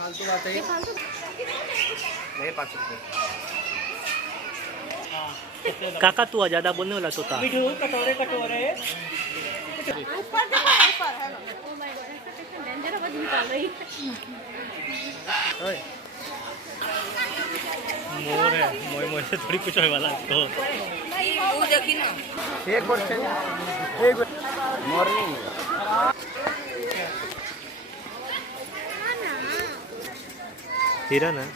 फालतू बात है ये। नहीं 5 रुपये। काका तू ज्यादा बोलने वाला तो था। मिठू कटोरे कटोरे। ऊपर देखो ऊपर है। ओ माय गॉड ऐसा कैसे डेंजर आवाज निकाल रही है। मोर है, मोर से थोड़ी कुछ होने वाला तो। वो देखी ना। एक क्वेश्चन एक मॉर्निंग हिरन है।